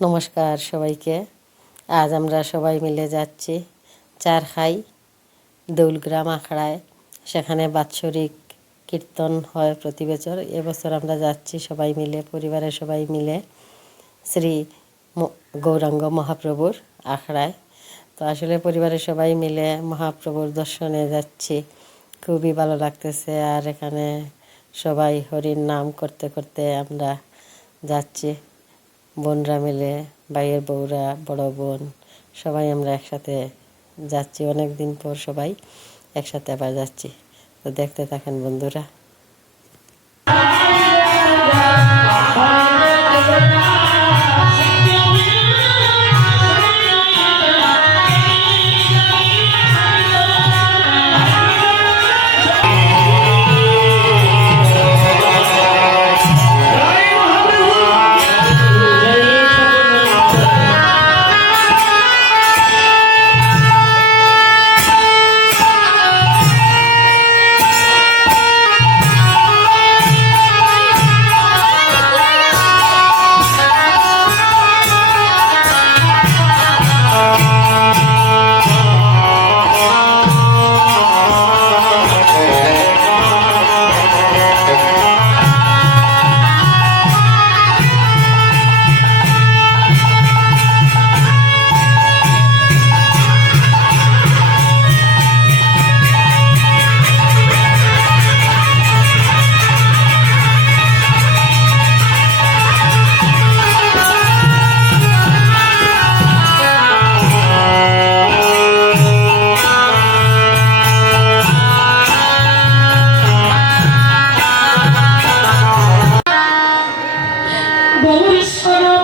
নমস্কার সবাইকে। আজ আমরা সবাই মিলে যাচ্ছি চারখাই দেউলগ্রাম আখড়ায়। সেখানে বাৎসরিক কীর্তন হয় প্রতি বছর। এবছর আমরা যাচ্ছি সবাই মিলে, পরিবারের সবাই মিলে শ্রী গৌরাঙ্গ মহাপ্রভুর আখড়ায়। তো আসলে পরিবারের সবাই মিলে মহাপ্রভুর দর্শনে যাচ্ছি, খুবই ভালো লাগতেছে। আর এখানে সবাই হরির নাম করতে করতে আমরা যাচ্ছি, বোনরা মিলে, ভাইয়ের বউরা, বড় বোন, সবাই আমরা একসাথে যাচ্ছি। অনেক দিন পর সবাই একসাথে আবার যাচ্ছি। তো দেখতে থাকেন বন্ধুরা।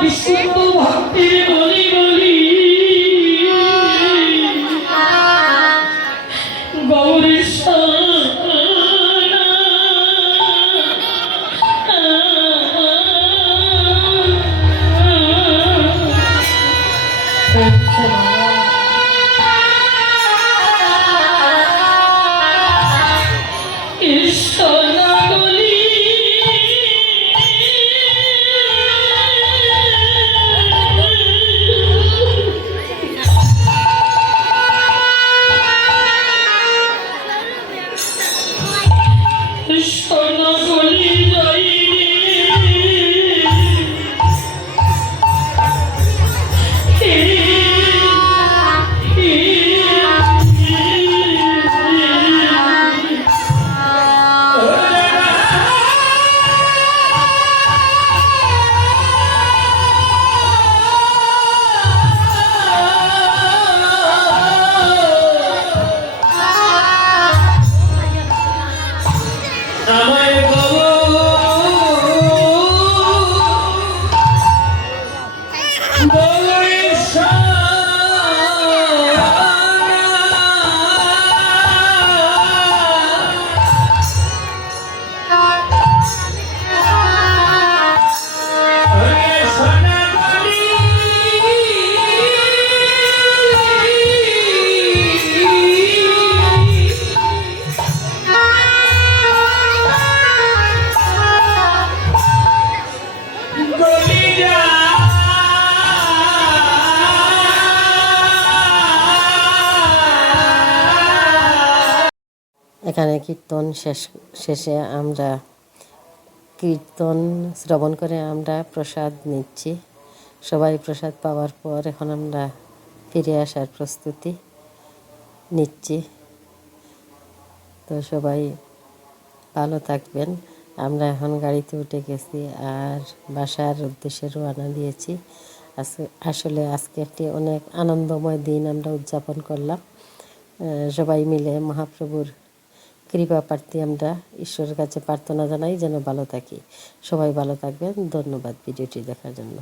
বিশুদ্ধ ভক্তির বলি বলি গৌরী এখানে কীর্তন শেষে আমরা কীর্তন শ্রবণ করে আমরা প্রসাদ নিচ্ছি। সবাই প্রসাদ পাওয়ার পর এখন আমরা ফিরে আসার প্রস্তুতি নিচ্ছি। তো সবাই ভালো থাকবেন। আমরা এখন গাড়িতে উঠে গেছি আর বাসার উদ্দেশ্যে রওনা দিয়েছি। আসলে আজকে একটি অনেক আনন্দময় দিন আমরা উদযাপন করলাম। সবাই মিলে মহাপ্রভুর কৃপা প্রার্থী আমরা ঈশ্বরের কাছে প্রার্থনা জানাই যেন ভালো থাকি। সবাই ভালো থাকবেন। ধন্যবাদ ভিডিওটি দেখার জন্য।